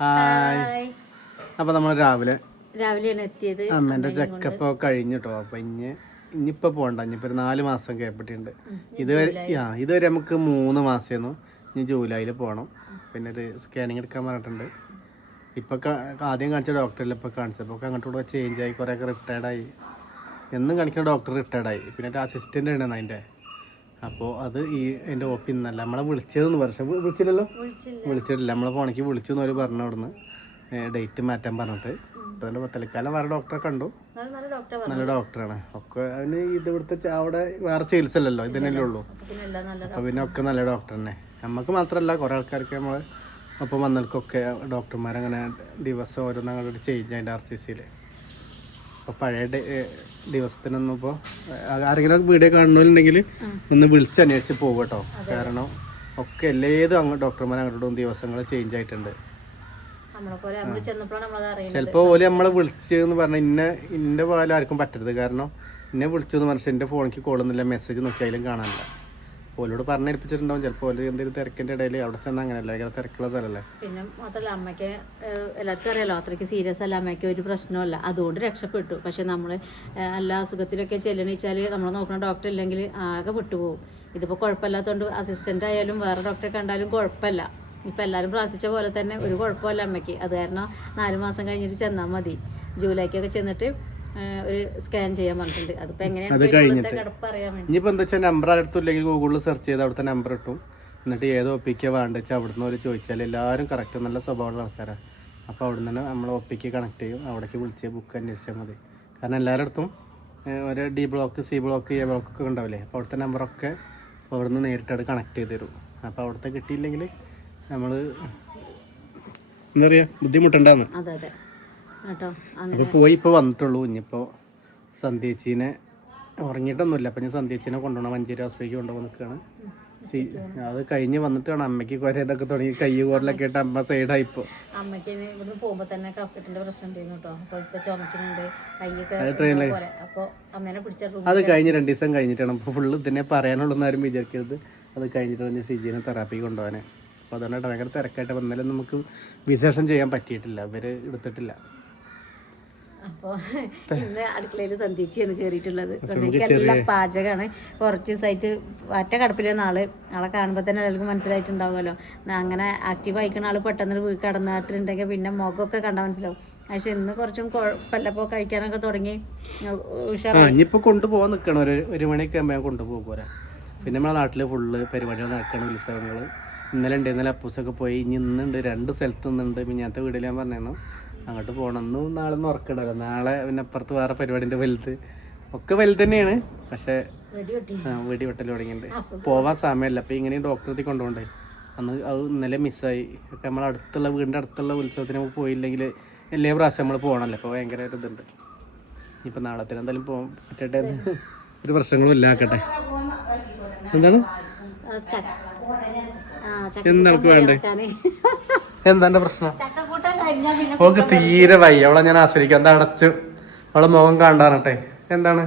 Hi. അപ്പോൾ നമ്മൾ രാവിലെയാണ് എത്തിയത്. അമ്മേൻ്റെ ചെക്കപ്പ് കഴിഞ്ഞിട്ടോ. അപ്പോൾ ഇനിയിപ്പോൾ പോകണ്ട, ഇനിയിപ്പോൾ ഒരു 4 മാസം കേൾപ്പിട്ടുണ്ട്. ഇതുവരെ നമുക്ക് 3 മാസമായിരുന്നു. ഇനി ജൂലൈയിൽ പോകണം. പിന്നെ ഒരു സ്കാനിങ് എടുക്കാൻ പറഞ്ഞിട്ടുണ്ട്. ഇപ്പോൾ ആദ്യം കാണിച്ച ഡോക്ടറിൽ ഇപ്പോൾ കാണിച്ചപ്പോൾ അങ്ങോട്ടൂടെ ചേഞ്ചായി, കുറേയൊക്കെ റിട്ടയർഡായി. എന്നും കാണിക്കുന്ന ഡോക്ടർ റിട്ടയർഡായി. പിന്നെ ഒരു അസിസ്റ്റൻ്റ് ആണ് അതിൻ്റെ. അപ്പോൾ അത് എൻ്റെ ഒപ്പി ഇന്നല്ല നമ്മളെ വിളിച്ചതെന്ന് പക്ഷേ വിളിച്ചിട്ടില്ല. നമ്മളെ ഫോണിലേക്ക് വിളിച്ചു എന്ന് അവർ പറഞ്ഞു. അവിടുന്ന് ഡേറ്റ് മാറ്റാൻ പറഞ്ഞിട്ട്. അപ്പോൾ അതിൻ്റെ തൽക്കാലം വേറെ ഡോക്ടറെ കണ്ടു. നല്ല ഡോക്ടറാണ്. ഒക്കെ അതിന് ഇവിടുത്തെ അവിടെ വേറെ ചികിത്സയല്ലല്ലോ, ഇതിനല്ലേ ഉള്ളൂ. അപ്പോൾ പിന്നെ ഒക്കെ നല്ല ഡോക്ടർ തന്നെ. നമുക്ക് മാത്രമല്ല കുറേ ആൾക്കാർക്ക് നമ്മൾ ഒപ്പം വന്നവർക്കൊക്കെ ഡോക്ടർമാരങ്ങനെ ദിവസം ഓരോന്നങ്ങോട്ട് ചേഞ്ച് അതിൻ്റെ RCCയിൽ. അപ്പോൾ പഴയ ദിവസത്തിനൊന്നും ഇപ്പോൾ ആരെങ്കിലും വീഡിയോ കാണണമെന്നുണ്ടെങ്കിൽ ഒന്ന് വിളിച്ചന്വേഷിച്ച് പോകും കേട്ടോ. കാരണം ഒക്കെ ഏത് ഡോക്ടർമാർ അങ്ങോട്ടും ദിവസങ്ങൾ ചേഞ്ച് ആയിട്ടുണ്ട്. ചിലപ്പോൾ ഓല് നമ്മളെ വിളിച്ചെന്ന് പറഞ്ഞാൽ ഇന്ന പോലെ ആർക്കും പറ്റരുത്. കാരണം എന്നെ വിളിച്ചെന്ന് പറഞ്ഞാൽ എൻ്റെ ഫോണിലേക്ക് കോളൊന്നുമില്ല, മെസ്സേജ് നോക്കിയാലും കാണാനില്ല. ഓലോട് പറഞ്ഞേൽപ്പിച്ചിട്ടുണ്ടാവും. ചിലപ്പോൾ ഓല് എന്തെങ്കിലും തിരക്കിൻ്റെ ഇടയിൽ അവിടെ ചെന്നാൽ അങ്ങനെയല്ല, ഭയങ്കര തിരക്കുള്ള സ്ഥലമല്ലേ. പിന്നെ മാത്രമല്ല അമ്മയ്ക്ക് എല്ലാവർക്കും അറിയാലോ അത്രയ്ക്ക് സീരിയസ് അല്ല, അമ്മയ്ക്ക് ഒരു പ്രശ്നമല്ല, അതുകൊണ്ട് രക്ഷപ്പെട്ടു. പക്ഷെ നമ്മൾ എല്ലാ അസുഖത്തിലൊക്കെ ചെല്ലണമെന്ന് വെച്ചാൽ നമ്മൾ നോക്കുന്ന ഡോക്ടർ ഇല്ലെങ്കിൽ ആകെ വിട്ടുപോകും. ഇതിപ്പോൾ കുഴപ്പമില്ലാത്തതുകൊണ്ട് അസിസ്റ്റൻ്റ് ആയാലും വേറെ ഡോക്ടറെ കണ്ടാലും കുഴപ്പമില്ല. ഇപ്പം എല്ലാവരും പ്രാർത്ഥിച്ച പോലെ തന്നെ ഒരു കുഴപ്പമില്ല അമ്മയ്ക്ക്. അത് കാരണം 4 മാസം കഴിഞ്ഞിട്ട് ചെന്നാൽ മതി. ജൂലൈക്കൊക്കെ ചെന്നിട്ട് ഒരു സ്കാൻ ചെയ്യാൻ പറഞ്ഞിട്ടുണ്ട്. അതിപ്പോൾ എങ്ങനെയാണ് കിടപ്പ് അറിയാൻ വേണ്ടി. ഇനിയിപ്പോൾ എന്താ വെച്ചാൽ നമ്പർ അടുത്തില്ലെങ്കിൽ ഗൂഗിളിൽ സെർച്ച് ചെയ്ത് അവിടുത്തെ നമ്പർ ഇട്ടു. എന്നിട്ട് ഏത് ഒപ്പിക്കാണ് വേണ്ടത് വെച്ചാൽ അവിടുന്ന് ഒരു ചോദിച്ചാൽ എല്ലാവരും കറക്റ്റ് നല്ല സ്വഭാവമുള്ള ആൾക്കാരാണ്. അപ്പോൾ അവിടെ നിന്ന് നമ്മൾ ഒപ്പിക്ക് കണക്ട് ചെയ്യും. അവിടേക്ക് വിളിച്ച് ബുക്ക് അന്വേഷിച്ചാൽ മതി. കാരണം എല്ലാവരുടെ അടുത്തും ഒരു D block, C block, A block ഒക്കെ ഉണ്ടാവില്ലേ. അപ്പോൾ അവിടുത്തെ നമ്പറൊക്കെ അവിടെ നിന്ന് നേരിട്ട് കണക്ട് ചെയ്ത് തരും. അപ്പോൾ അവിടുത്തെ കിട്ടിയില്ലെങ്കിൽ നമ്മൾ എന്താ പറയുക ബുദ്ധിമുട്ടുണ്ടാന്ന്. അതെ അതെ കേട്ടോ. അപ്പോൾ പോയി ഇപ്പോൾ വന്നിട്ടുള്ളൂ. ഇനിയിപ്പോൾ സന്ധ്യേച്ചീനെ ഉറങ്ങിയിട്ടൊന്നുമില്ല. അപ്പം ഞാൻ സന്ധ്യേച്ചീനെ കൊണ്ടുപോകണം. മഞ്ചേരി ഹോസ്പിറ്റലിലേക്ക് കൊണ്ടുപോകാൻ നിൽക്കുകയാണ്. അത് കഴിഞ്ഞ് വന്നിട്ട് വേണം. അമ്മയ്ക്ക് കുറേ ഇതൊക്കെ തുടങ്ങി, കൈ കോറിലൊക്കെ ഇട്ട് അമ്മ സൈഡായിപ്പോൾ. അമ്മയ്ക്ക് ഇവിടുന്ന് പോകുമ്പോൾ തന്നെ കഫക്കെട്ടിൻ്റെ പ്രശ്നം ഉണ്ടായിരുന്നു കേട്ടോ. അപ്പോൾ ഇപ്പോൾ ചുമക്കുന്നുണ്ട്, കൈയൊക്കെ. അപ്പോൾ അമ്മേനെ പിടിച്ചിട്ട് അത് കഴിഞ്ഞ് 2 ദിവസം കഴിഞ്ഞിട്ടാണ്. അപ്പോൾ ഫുള്ള് ഇതിനെ പറയാനുള്ളതെന്ന് ആരും വിചാരിക്കരുത്. അത് കഴിഞ്ഞിട്ട് തന്നെ ഷിജീനെ തെറാപ്പി കൊണ്ടുപോകാൻ. അപ്പോൾ അതുകൊണ്ടാണ് ഭയങ്കര തിരക്കായിട്ട് വന്നാലും നമുക്ക് വിശേഷം ചെയ്യാൻ പറ്റിയിട്ടില്ല. ഇവർ എടുത്തിട്ടില്ല. അപ്പോൾ ഇന്ന് അടുക്കളയിൽ സന്ധ്യച്ചിയാണ് കയറിയിട്ടുള്ളത്. എല്ലാ പാചകമാണ്. കുറച്ച് ദിവസമായിട്ട് ഒറ്റ കടപ്പിലെ നാളെ കാണുമ്പോൾ തന്നെ എല്ലാവർക്കും മനസ്സിലായിട്ടുണ്ടാവുമല്ലോ. അങ്ങനെ ആക്റ്റീവ് ആയിക്കുന്ന ആൾ പെട്ടെന്ന് കടന്നിട്ടുണ്ടെങ്കിൽ പിന്നെ മുഖമൊക്കെ കണ്ടാൽ മനസ്സിലാവും. പക്ഷെ ഇന്ന് കുറച്ചും കുഴപ്പമില്ലപ്പോൾ കഴിക്കാനൊക്കെ തുടങ്ങി. ഇനിയിപ്പോൾ കൊണ്ടുപോകാൻ നിൽക്കണം. ഒരു മണിയൊക്കെ ആകുമ്പോൾ കൊണ്ടുപോകും. പിന്നെ നമ്മളെ നാട്ടിൽ ഫുള്ള് പരിപാടികൾ നടക്കണം, ഉത്സവങ്ങൾ. ഇന്നലെ അപ്പൂസൊക്കെ പോയി. ഇന്നുണ്ട് 2 സ്ഥലത്ത് നിന്നുണ്ട്. മിഞ്ഞാത്ത വീട്ടിൽ ഞാൻ പറഞ്ഞിരുന്നു അങ്ങോട്ട് പോകണം. നാളെ ഉറക്കണ്ടല്ലോ. നാളെ പിന്നെ അപ്പുറത്ത് വേറെ പരിപാടിൻ്റെ വലുത് ഒക്കെ വലുത് തന്നെയാണ്. പക്ഷേ വെടിവെട്ടൽ തുടങ്ങിയിട്ടുണ്ട്. പോവാൻ സമയമല്ല. അപ്പോൾ ഇങ്ങനെ ഡോക്ടറെത്തി കൊണ്ടുപോകണ്ടേ. അന്ന് അത് ഇന്നലെ മിസ്സായി. ഒക്കെ നമ്മൾ വീടിൻ്റെ അടുത്തുള്ള ഉത്സവത്തിന് നമുക്ക് പോയില്ലെങ്കിൽ എല്ലാ പ്രാവശ്യം നമ്മൾ പോകണമല്ലോ. അപ്പോൾ ഭയങ്കര ഇതുണ്ട്. ഇപ്പം നാളത്തിന് എന്തായാലും പോകാൻ പറ്റട്ടെ. ഒരു പ്രശ്നങ്ങളും ഇല്ല ആക്കട്ടെ. എന്താണ് എന്താണ് വേണ്ടേ? എന്താണ് പ്രശ്നം? അവൾക്ക് തീരെ വയ്യ. അവളെ ഞാൻ ആസ്വദിക്കാം. എന്താ അടച്ച് അവളെ മുഖം കാണാറട്ടെ. എന്താണ്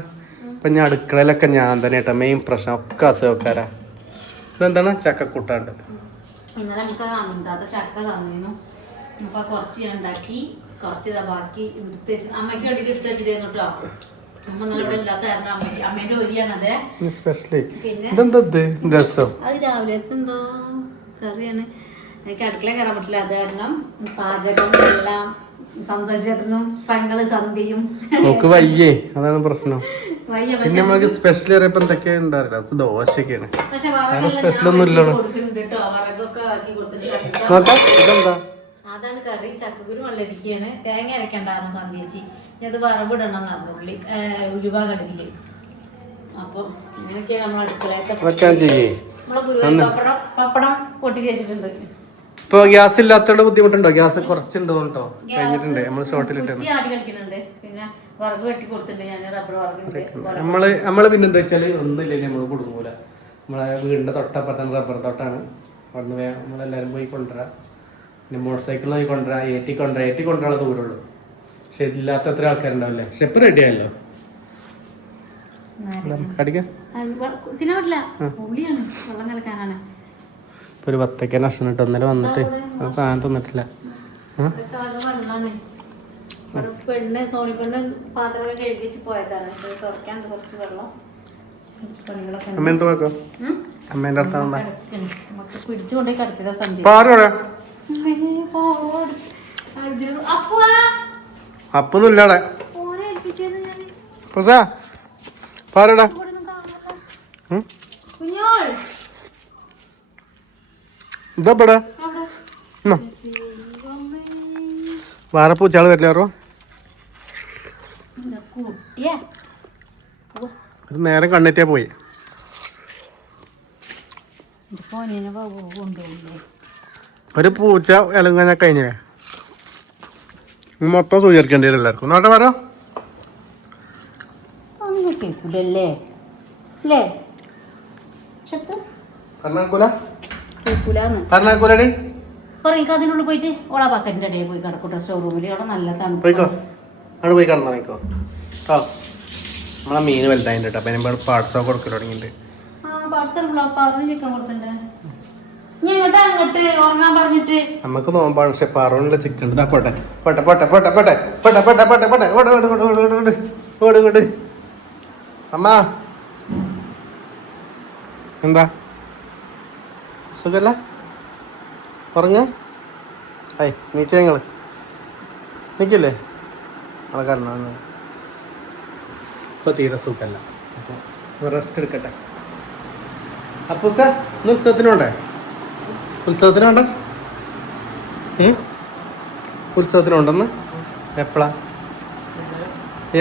ഇപ്പം ഞാൻ അടുക്കളയിലൊക്കെ ഞാൻ തന്നെ കേട്ടോ മെയിൻ പ്രശ്നം. ഒക്കെ അസുഖക്കാരാ. ഇതെന്താണ് ചക്കക്കൂട്ടാണ്ട്. ഇന്നലെ നമുക്ക് ചക്ക തന്നിരുന്നു. അപ്പൊ കുറച്ച് ഞാൻ ഉണ്ടാക്കി, കുറച്ച് ബാക്കി അമ്മയ്ക്ക് വേണ്ടിട്ട് എടുത്ത് വെച്ചിരുന്നു കേട്ടോ. അമ്മ നല്ല ഇവിടെ ഇല്ലാത്ത കാരണം അമ്മേന്റെ ഒരിയാണത്. അത് രാവിലെ എന്തോ കറിയാണ്. എനിക്ക് അടുക്കള കയറാൻ പറ്റില്ല. അത് കാരണം പാചകം എല്ലാം സന്തോഷേട്ടനും പെങ്ങള് സന്ധ്യയും വയ്യേ. അതാണ് പ്രശ്നം. നമ്മൾക്ക് സ്പെഷ്യൽ എന്തൊക്കെയാ ഉണ്ടാവില്ല. ദോശയൊക്കെയാണ്. സ്പെഷ്യൽ ഒന്നും ഇല്ലല്ലോ. അതാണ് കറി. ചക്കക്കുരു വെള്ളരിക്കയാണ്. തേങ്ങ അരക്കണ്ടായിരുന്നു സന്ധ്യച്ചി. ഇനി അത് വറവിടണം എന്ന് ഉലുവ കടുകില്. അപ്പൊ ഇങ്ങനെയൊക്കെയാണ് നമ്മൾ അടുക്കളയൊക്കെ. നമ്മളെ പപ്പടം പൊട്ടി വെച്ചിട്ടുണ്ട്. ഇപ്പൊ ഗ്യാസ് ഇല്ലാത്തതുകൊണ്ട് ബുദ്ധിമുട്ടുണ്ടോ? ഗ്യാസ് കുറച്ചുണ്ട് കേട്ടോ. കഴിഞ്ഞിട്ടുണ്ട്. നമ്മൾ ഷോർട്ടിലിട്ട് പിന്നെ വറക് വെട്ടി കൊടുത്തിട്ടുണ്ട്. ഞാൻ റബ്ബർ വറകുണ്ട്. നമ്മള് പിന്നെന്താ വെച്ചാല് ഒന്നുമില്ലേ നമ്മള് കൊടുക്കൂല. നമ്മളെ വീടിന്റെ തൊട്ടപ്പുറത്താണ് റബ്ബർ തോട്ടാണ്. അവിടുന്ന് നമ്മളെല്ലാരും പോയി കൊണ്ടുവരാം. പിന്നെ മോട്ടോർ സൈക്കിളിൽ പോയി കൊണ്ടുവരാം. ഏറ്റി കൊണ്ടുവരാനുള്ള ദൂരമുള്ളൂ. പക്ഷെ ഇല്ലാത്ത എത്ര ആൾക്കാരുണ്ടാവില്ലേ. പക്ഷെ ഇപ്പൊ റെഡി ആയല്ലോ. ഇപ്പൊ ഒരു 10 നഷ്ടം ഇട്ട് ഒന്നര വന്നിട്ട് സാധനം തന്നിട്ടില്ല. വെള്ളമാണ്. ഒരു പെണ്ണ് സോണി പെണ്ണ് പാത്രങ്ങൾ കഴുകിച്ച് പോയതാണ്. പക്ഷെ തുറക്കാണ്ട് കുറച്ച് വെള്ളം പണികളൊക്കെ അമ്മ എന്താ വെക്കാം? അമ്മേന്റെ അടുത്താണ് നമുക്ക് പിടിച്ചുകൊണ്ടേ കിടക്കുക സന്ധ്യ. അപ്പൊന്നും ഇല്ലാടെ പാരടാ. ഇതാ പെടാ വേറെ പൂച്ചാള് വരില്ലാറോ? ഒരു നേരം കണ്ണെറ്റിയാ പോയി. ഒരു പൂച്ച ഇലങ്ങാൻ കഴിഞ്ഞേ മൊത്തം സൂചിക്കേണ്ടി വരും എല്ലാവർക്കും. നോട്ടെ പറ പറഞ്ഞാക്കൂലടി അതിനുള്ളിൽ പോയിട്ട് ഓളാ ബക്കറ്റിന്റെ ഇടയിൽ പോയി കിടക്കൂട്ടോ. സ്റ്റോർ റൂമിൽ അവിടെ നല്ല തണുപ്പ്. പോയിക്കോ അവിടെ പോയി കിടന്നോ കേട്ടോ. നമ്മളെ മീൻ വലുതായിട്ട് കേട്ടോ. അപ്പം അതിന് പാർട്സൊക്കെ കൊടുക്കൽ തുടങ്ങിയിട്ട്. ചിക്കൻ കൊടുക്കണ്ടേ അങ്ങോട്ട് ഉറങ്ങാൻ പറഞ്ഞിട്ട് നമുക്ക് നോമ്പാണ്. പക്ഷെ പറവനുള്ള ചിക്കൻ ഉണ്ട്. പോട്ടെ പോട്ടെ പോട്ടെ പോട്ടെ പോട്ടെ പോട്ടെ പോട്ടെ പോട്ടെ പോട്ടെ ഓട് ഓട് ഓട് ഓട് ഓട് ഓട് ഓട്. അമ്മ എന്താ സുഖല്ല? ഉറങ്ങ നീച്ച ഞങ്ങള് നിൽക്കില്ലേ? നമ്മളെ കടന്നു ഇപ്പൊ തീരെ സുഖല്ല. അപ്പൊ റെസ്റ്റ് എടുക്കട്ടെ. അപ്പൊ സാർ ഇന്ന് ഉത്സവത്തിനുണ്ടേ? ഉത്സവത്തിനുണ്ട? ഉത്സവത്തിനുണ്ടെന്ന് എപ്പോഴാ?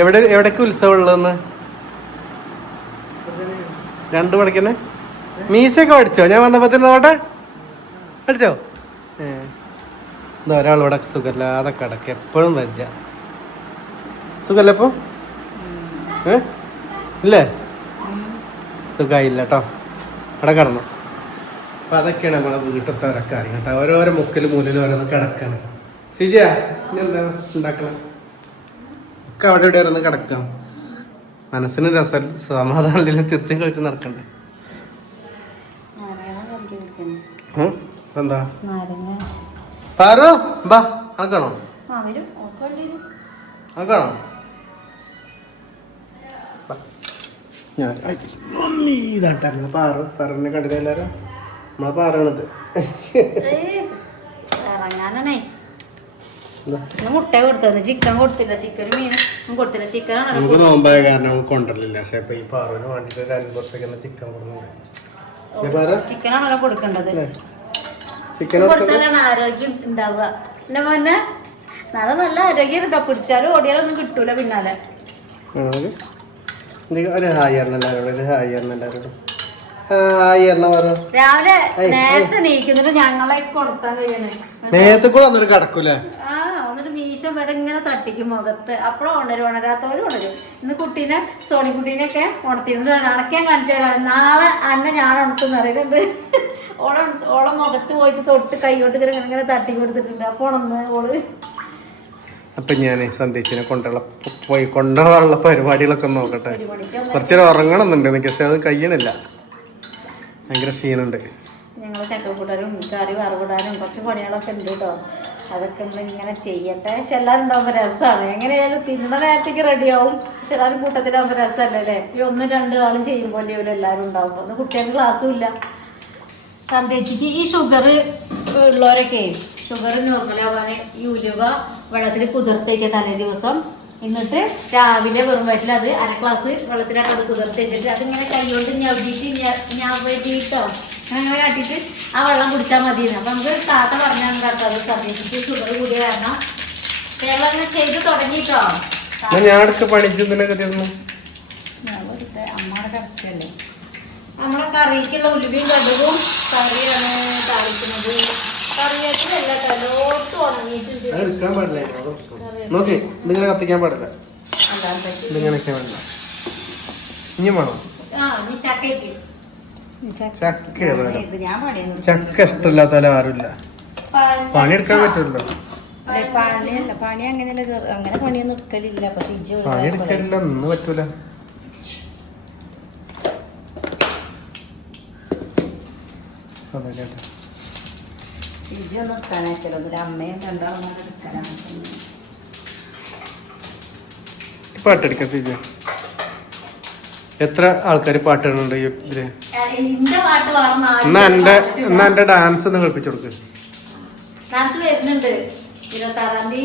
എവിടേക്ക് ഉത്സവം ഉള്ളതെന്ന്? 2 മണിക്കന്നെ മീശയൊക്കെ പഠിച്ചോ? ഞാൻ വന്നപ്പോ നോട്ടെ പഠിച്ചോ? എന്താ ഒരാളിവിടെ സുഖമില്ലാതെ കിടക്ക എപ്പോഴും വെജ. സുഖല്ലേ ഇപ്പൊ? ഇല്ലേ? സുഖമായില്ല കേട്ടോ. അവിടെ കിടന്നു. അപ്പം അതൊക്കെയാണ് നമ്മളെ വീട്ടിലത്തെ ഓരോ കാര്യം കേട്ടോ. ഓരോരോ മുക്കിലും മൂലിലും ഓരോന്ന് കിടക്കാണ്. ശരിയാ ഇനി എന്താ ഉണ്ടാക്കണം? ഒക്കെ അവിടെ ഇവിടെ ഓരോന്ന് കിടക്കണം. മനസ്സിന് രസം സമാധാനം ചിർച്ചും കളിച്ച് നടക്കണ്ടേ? എന്താ പാറു ബാ അനക്കാണോ? അനക്കാണോ? ഇതാട്ടാ പാറു. പാറുവിനെ കണ്ടില്ല എല്ലാരും? നമ്മളെ പാറാണിത്. മുട്ട കൊടുത്തത് ചിക്കൻ കൊടുത്തില്ല. ചിക്കനും മീനും കൊടുത്തില്ല. ചിക്കൻ നമുക്ക് നോമ്പായ കാരണം നമ്മൾ കൊണ്ടുവരില്ല. പക്ഷെ ഇപ്പൊ ഈ പാറുവിന് വേണ്ടിട്ട് 2 വർഷത്തേക്ക് ചിക്കൻ കൊടുക്കുന്നുണ്ട്. ചിക്കനാണല്ലോ കൊടുക്കേണ്ടത്. ചിക്കൻ കൊടുത്താലാണ് ആരോഗ്യം ഉണ്ടാവുക. പിന്നെ മോനെ നല്ല ആരോഗ്യം കിട്ടോ. പിടിച്ചാലും ഓടിയാലൊന്നും കിട്ടൂല പിന്നാലെ. രാവിലെ നേരത്തെ നീക്കുന്നിട്ട് ഞങ്ങളെ കൊടുത്താൻ കഴിയണേ. നേരത്തെ കൂടെ വന്നിട്ട് കിടക്കൂലേ? എന്നിട്ട് മീശ ഇവിടെ ഇങ്ങനെ തട്ടിക്കും മുഖത്ത്. അപ്പോഴും ഉണരാത്തവരും ഉണരും. ഇന്ന് കുട്ടീനെ സോണിക്കുട്ടീനെയൊക്കെ ഉണർത്തിരുന്നത് അണക്കാൻ കാണിച്ചു തരാം. നാളെ അന്നെ ഞാൻ ഉണർത്തുന്ന അറിയുന്നുണ്ട്. ഓളെ മുഖത്ത് പോയിട്ട് തൊട്ട് കൈകൊണ്ട് ഇങ്ങനെ തട്ടി കൊടുത്തിട്ടുണ്ട്. അപ്പൊ ഉണർന്ന് ഓള്. അപ്പൊ ഞാൻ സന്ദേശിനെ കൊണ്ടുപോകാനുള്ള പരിപാടികളൊക്കെ നോക്കട്ടെ. കുറച്ചേരം ഉറങ്ങണമെന്നുണ്ട് എനിക്ക്. പക്ഷെ അത് കഴിയണില്ല. ഭയങ്കര ക്ഷീണുണ്ട്. ഞങ്ങൾ ചക്കക്കൂട്ടാനും കറി വറവിടാനും കുറച്ച് പണികളൊക്കെ ഉണ്ട് കേട്ടോ. അതൊക്കെ നമ്മളിങ്ങനെ ചെയ്യട്ടെ. പക്ഷെ എല്ലാവരും ഉണ്ടാകുമ്പോൾ രസമാണ്. എങ്ങനെയായാലും തിന്നണ നേരത്തേക്ക് റെഡിയാവും. പക്ഷെ എല്ലാവരും കൂട്ടത്തിലാകുമ്പോൾ രസമല്ലേ അല്ലേ? ഈ 1-2 ആളും ചെയ്യുമ്പോൾ എല്ലാവരും ഉണ്ടാകുമ്പോൾ ഒന്ന് കുട്ടികൾക്ക് ക്ലാസ്സും ഇല്ല. സന്ദേശിക്ക് ഈ ഷുഗർ ഉള്ളവരൊക്കെ ഷുഗർ നോർമലാവാൻ ഈ ഉലുവ വെള്ളത്തിൽ കുതിർത്തേക്കുക തലേ ദിവസം. എന്നിട്ട് രാവിലെ വെറും വയറ്റിൽ അത് 1 ഗ്ലാസ് വെള്ളത്തിലാണ് അത് കുതിർത്ത് വെച്ചിട്ട് അതിങ്ങനെ കൈകൊണ്ട് ഞവടിയിട്ടോ അങ്ങനെ കാട്ടിയിട്ട് ആ വെള്ളം കുടിച്ചാൽ മതിയെന്ന്. അപ്പം നമുക്ക് താത്ത പറഞ്ഞാൽ കേട്ടോ. അത് സന്ദേശിച്ച് ഷുഗർ കൂടിയ കാരണം വെള്ളം അങ്ങനെ ചെയ്ത് തുടങ്ങിയിട്ടോ. ഞാൻ വെറുതെ അമ്മയുടെ കിടക്കല്ലേ. നമ്മളെ കറിക്കുള്ള ഉലുവയും കടുകും കറിയാണ് താളിക്കുന്നത്. കറിവേപ്പിലല്ല കലോട്ട് ഉണങ്ങിയിട്ടുണ്ട്. കത്തിക്കാൻ പാടില്ല. ചക്ക ഇഷ്ടമില്ലാത്ത ആരുമില്ല. പണിയെടുക്കാൻ പറ്റുമല്ലോ. പണി അങ്ങനെയല്ല. അങ്ങനെ പണിയൊന്നും എടുക്കലില്ല. പക്ഷെ പണിയെടുക്കലില്ല ഒന്നും പറ്റൂല. ഇതൊന്നും എടുക്കാനായിട്ടില്ല ഒരു അമ്മയും രണ്ടാളും എടുക്കാനാണ് പാട്ടടിക്കാൻ തിരിഞ്ഞ എത്ര ആൾക്കാർ പാട്ടുകളുണ്ട് ഇതില്? എന്നാ എന്റെ ഡാൻസ് ഒന്ന് കളിപ്പിച്ചു കൊടുക്ക്. ഡാൻസ് വരുന്നുണ്ട് 26-ാം തീയതി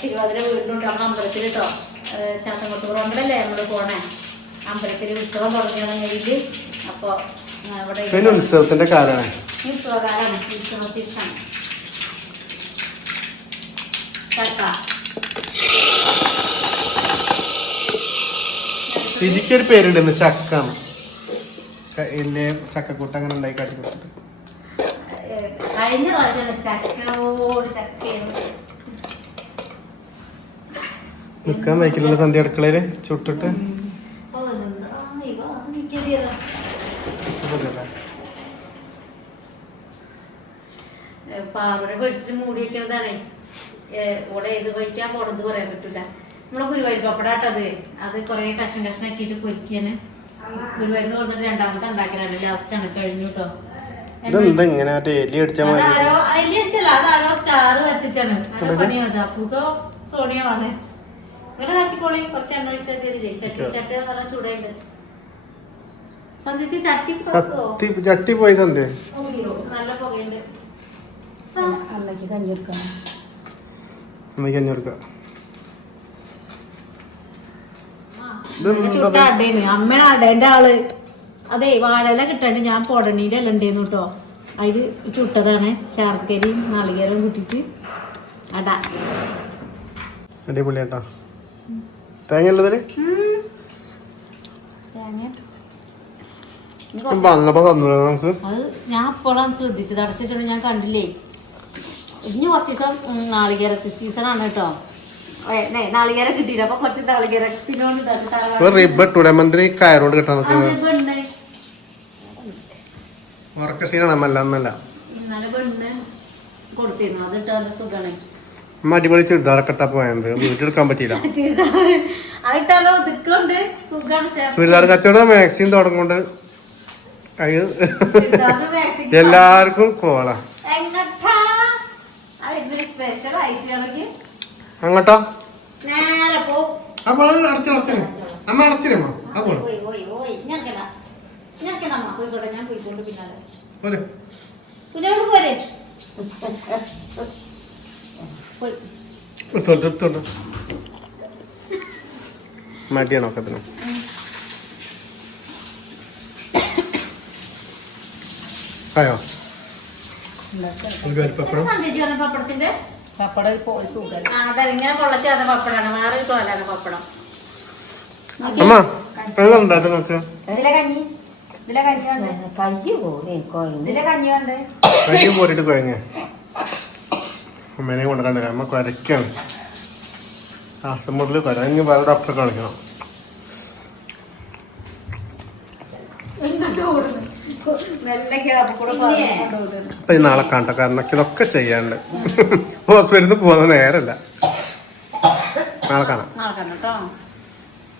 തിരുവാതിര വീടിനുണ്ട് നമ്മൾ അമ്പലത്തിൽ കേട്ടോ. ചാത്തൻകൊട്ടൂറമ്പലല്ലേ നമ്മള് പോണേ, അമ്പലത്തിൽ ഉത്സവം തുടങ്ങിയാണെങ്കിൽ. അപ്പോൾ ഇവിടെ ഉത്സവത്തിന്റെ കാലാണ്, ഉത്സവകാലാണ്, ഉത്സവ സീസൺ. ശരിക്കൊരു പേരുണ്ട് ചക്ക. എന്നെ ചക്കക്കൂട്ട അങ്ങനെ ഉണ്ടായി കാട്ടി കൊടുത്തിട്ട് കഴിഞ്ഞ പ്രാവശ്യം ചക്കയോട് ചക്കയാണ് നിക്കാൻ വയ്ക്കില്ല. സന്ധ്യ അടുക്കളയില് ചുട്ടിട്ട് പാവടെ പിടിച്ചിട്ട് മൂടി വെക്കുന്നതാണേ. ഇവിടെ ഏത് വഴിക്കാൻ പോണെന്ന് പറയാൻ പറ്റൂല. നമ്മളെ ഗുരുവായൂർ പപ്പടാട്ടത് അത് കുറെ കഷ്ണം കഷ്ണാക്കിയിട്ട് പൊരിക്കാന് ഗുരുവായൂരിന്ന് കൊടുത്തിട്ട് രണ്ടാമത്തെ ഉണ്ടാക്കലാണ്. ലാസ്റ്റ് ആണ് കഴിഞ്ഞു കേട്ടോ. അതാരോ സ്റ്റാർ വരച്ചാണ് പണിയാണ്. അപ്പൂസോ സോണിയാണ് ഇവിടെ കാച്ചിക്കോളി കുറച്ച് എണ്ണ ഒഴിച്ചാൽ ചട്ടി നല്ല ചൂടുണ്ട്. സന്ധ്യ ചട്ടി പോയി സന്ധ്യ നല്ല പുകയുണ്ട്. അമ്മയ്ക്ക് കഞ്ഞി കൊടുക്കണം. അമ്മയുടെ അടേന്റെ ആള് അതെ വാഴല കിട്ടാണ്ട് ഞാൻ പൊടണീന്റെ എല്ലാം ഉണ്ടേന്നു കേട്ടോ. അതില് ചുട്ടതാണ് ശർക്കരയും നാളികേരവും കൂട്ടിട്ട് അട. അടിപൊളിയാട്ടോ. തേങ്ങ ഉള്ളതില് അത് ഞാൻ അപ്പോഴാണ് ശ്രദ്ധിച്ചത്. അടച്ചിട്ടുണ്ട് ഞാൻ കണ്ടില്ലേ. ഇനി കുറച്ച് ദിവസം നാളികേരത്തി സീസണാണ് കേട്ടോ. നാളികേരം കിട്ടിയില്ല, അപ്പൊ കുറച്ച് നാളികേരത്തിനോട് കയറോട് കിട്ടാൻ ഇന്നലെ പെണ്ണ് കൊടുത്തിരുന്നു. അത് ഇട്ടാൽ സുഖമാണ്. അടിപൊളി ചുരിദാറൊക്കെ ഇട്ടാ പോയത് വീട്ടിലെടുക്കാൻ പറ്റിയില്ല. അതിട്ടാലോ ദിക്കുണ്ട് സുഖാണ്. ചുരിദാർ കച്ചവടം മാക്സിമം തുടങ്ങുകൊണ്ട് എല്ലാവർക്കും കോളാ. അങ്ങോട്ടോ മടിയാണോ ഒക്കത്തിന്? ആയോ പപ്പടത്തിന്റെ പപ്പടം അതങ്ങനെ പൊള്ളച്ചാത്ത പപ്പടാണ്. വേറൊരു തോലാണ് പപ്പടം. അമ്മ വെള്ളം ഉണ്ടോ നിങ്ങൾക്ക്? കയ്യും പോയിട്ട് കുഴങ്ങ അമ്മേനെ കൊണ്ടുവരണ്ടേ. അമ്മ കുരയ്ക്കാണ്. ആഷ്ടം മുതൽ കുരങ്ങി വേറെ ഡോക്ടറെ കാണിക്കണം. അപ്പൊ നാളെ കാണട്ടെ, കാരണം ഇതൊക്കെ ചെയ്യാണ്ട് ഹോസ്പിറ്റലിൽ നിന്ന് പോകുന്ന നേരല്ല. നാളെ കാണാം.